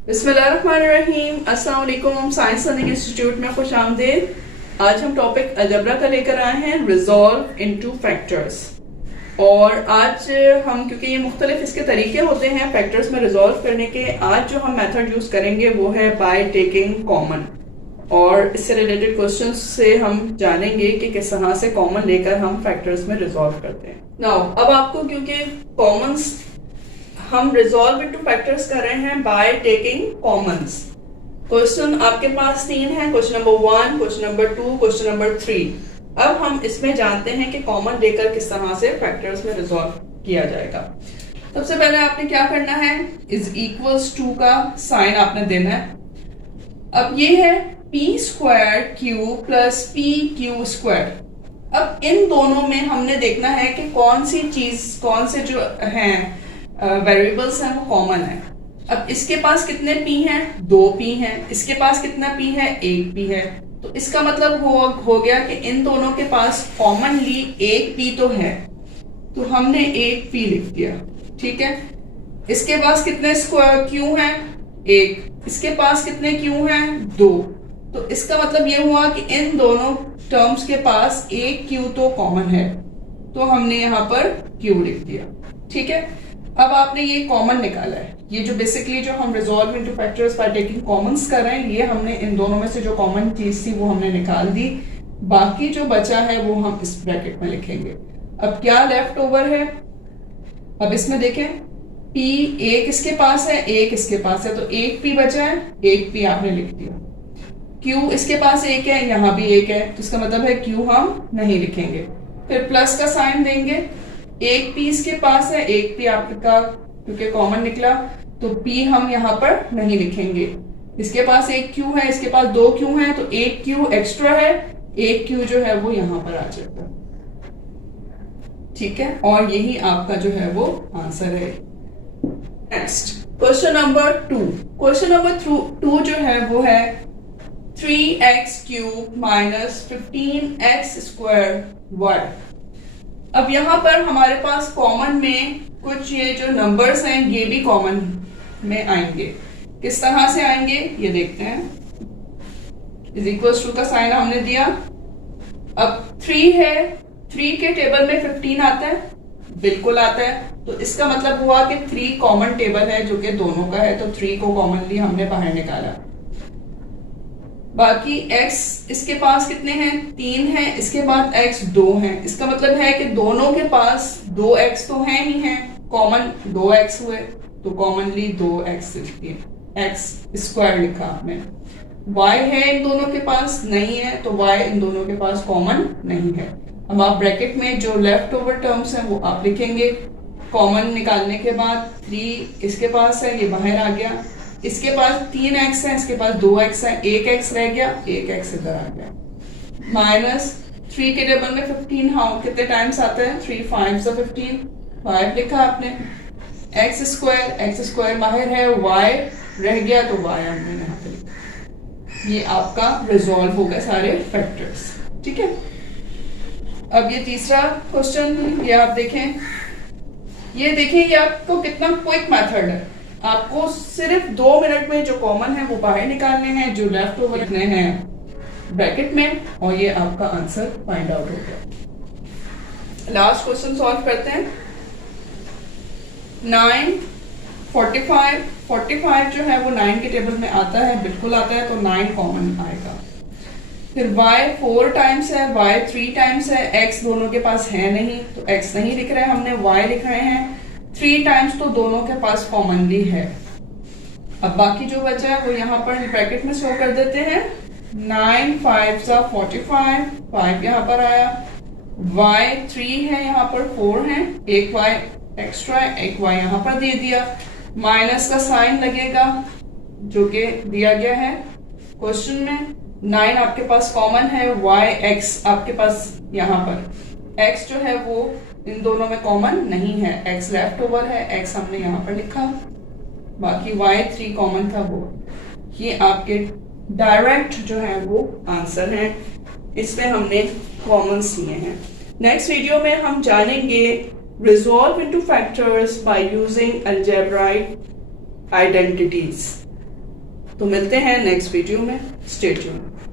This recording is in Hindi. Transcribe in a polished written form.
बिस्मिल्लाहिर्रहमानिर्रहीम। अस्सलाम वालेकुम। साइंस लर्निंग इंस्टीट्यूट में खुश आमदीद। आज हम टॉपिक अलजेब्रा का लेकर आए हैं, रिजॉल्व इनटू फैक्टर्स। और आज हम, क्योंकि ये मुख्तलिफ इसके तरीके होते हैं फैक्टर्स में रिजॉल्व करने के, आज जो हम मेथड यूज करेंगे वो है बाय टेकिंग कॉमन। और इससे रिलेटेड क्वेश्चन से हम जानेंगे कि किस तरह से कॉमन लेकर हम फैक्टर्स में रिजॉल्व करते हैं। नाउ अब आपको, क्योंकि कॉमन्स हम रिजॉल्व इनटू फैक्टर्स कर रहे हैं बाय टेकिंग कॉमन्स। क्वेश्चन आपके पास 3 है, question number 1, question number 2, question number 3। अब हम इसमें जानते हैं कि कॉमन लेकर किस तरह से फैक्टर्स में रिजॉल्व किया जाएगा। सबसे पहले आपने क्या करना है, इज इक्वल्स टू का साइन आपने देना है। अब ये है P square Q plus P Q square. अब इन दोनों में हमने देखना है कि कौन सी चीज, कौन से जो हैं वेरिएबल्स हैं वो कॉमन है। अब इसके पास कितने पी हैं, 2 पी हैं। इसके पास कितना पी है, 1 पी है। तो इसका मतलब हो गया कि इन दोनों के पास कॉमनली 1 पी तो है, तो हमने 1 पी लिख दिया। ठीक है। इसके पास कितने क्यू हैं, 1। इसके पास कितने क्यू हैं, 2। तो इसका मतलब ये हुआ कि इन दोनों टर्म्स के पास 1 क्यू तो कॉमन है, तो हमने यहां पर क्यू लिख दिया। ठीक है। अब आपने ये कॉमन निकाला है। ये जो बेसिकली जो हम resolve into factors by taking Commons कर रहे हैं, ये हमने इन दोनों में से जो कॉमन चीज थी वो हमने निकाल दी। बाकी जो बचा है वो हम इस ब्रैकेट में लिखेंगे। अब क्या लेफ्ट ओवर है, अब इसमें देखें, P 1 इसके पास है, 1 इसके पास है, तो 1 P बचा है, 1 P आपने लिख दिया। Q इसके पास 1 है, यहां भी 1 है, तो इसका मतलब है Q हम नहीं लिखेंगे। फिर प्लस का साइन देंगे। 1 P इसके पास है, 1 P आपका क्योंकि कॉमन निकला, तो P हम यहाँ पर नहीं लिखेंगे। इसके पास 1 Q है, इसके पास 2 Q है, तो 1 Q एक्स्ट्रा है, 1 Q जो है वो यहाँ पर आ जाएगा। ठीक है। और यही आपका जो है वो आंसर है। Next question number 2। Question number 2 जो है वो है 3x³ माइनस 15x²y। अब यहां पर हमारे पास कॉमन में कुछ ये जो नंबर्स हैं ये भी कॉमन में आएंगे। किस तरह से आएंगे ये देखते हैं। इज इक्वल्स टू का साइन हमने दिया। अब 3 है, 3 के टेबल में 15 आता है, बिल्कुल आता है, तो इसका मतलब हुआ कि 3 कॉमन टेबल है जो कि दोनों का है, तो 3 को कॉमनली हमने बाहर निकाला। बाकी x इसके पास कितने हैं, 3 है, इसके बाद x 2 है। इसका मतलब है कि दोनों के पास 2x तो हैं ही हैं, कॉमन 2x हुए, तो कॉमनली 2x x² लिखा आपने। y है इन दोनों के पास, नहीं है, तो y इन दोनों के पास कॉमन नहीं है। अब आप ब्रैकेट में जो लेफ्ट ओवर टर्म्स हैं वो आप लिखेंगे। कॉमन निकालने के बाद 3 इसके पास है, ये बाहर आ गया। इसके पास 3x है, इसके पास 2x है, 1x रह गया, 1x इधर आ गया। माइनस 3 के टेबल में 15 हाँ कितने टाइम्स आता है, 3 5 15, 5 लिखा आपने। x² बाहर है, y रह गया, तो y हमने यहाँ पे लिखा। ये आपका रिजॉल्व हो गए सारे फैक्टर्स। ठीक है। अब ये तीसरा क्वेश्चन, ये आप देखें, ये आपको कितना क्विक मेथड है। आपको सिर्फ 2 मिनट में जो कॉमन है वो बाहर निकालने हैं, जो लेफ्ट ओवर रखने हैं ब्रैकेट में, और ये आपका आंसर फाइंड आउट हो गया। लास्ट क्वेश्चन सॉल्व करते हैं। 9 45 जो है वो 9 के टेबल में आता है, बिल्कुल आता है, तो 9 कॉमन आएगा। फिर y 4 टाइम्स है, y 3 टाइम्स है, x दोनों के पास है नहीं, तो x नहीं लिख रहे हैं हमने, y लिख रहे हैं। 3 टाइम्स तो दोनों के पास कॉमनली है। अब बाकी जो बचा है वो यहाँ पर ब्रैकेट में शो कर देते हैं। 9 5 45, 5 यहाँ पर आया। y 3 है, यहाँ पर 4 है, 1 y एक्स्ट्रा, 1 y यहाँ पर दे दिया। माइनस का साइन लगेगा जो कि दिया गया है क्वेश्चन में। 9 आपके पास कॉमन है, y x आपके पास यहाँ पर, x जो है वो इन दोनों में कॉमन नहीं है, x लेफ्ट ओवर है, x हमने यहाँ पर लिखा। बाकी y 3 कॉमन था वो। ये आपके डायरेक्ट जो है वो आंसर है, इसमें हमने कॉमन्स लिए हैं। नेक्स्ट वीडियो में हम जानेंगे resolve into factors by using algebraic identities। तो मिलते हैं नेक्स्ट वीडियो में, स्टे ट्यून्ड।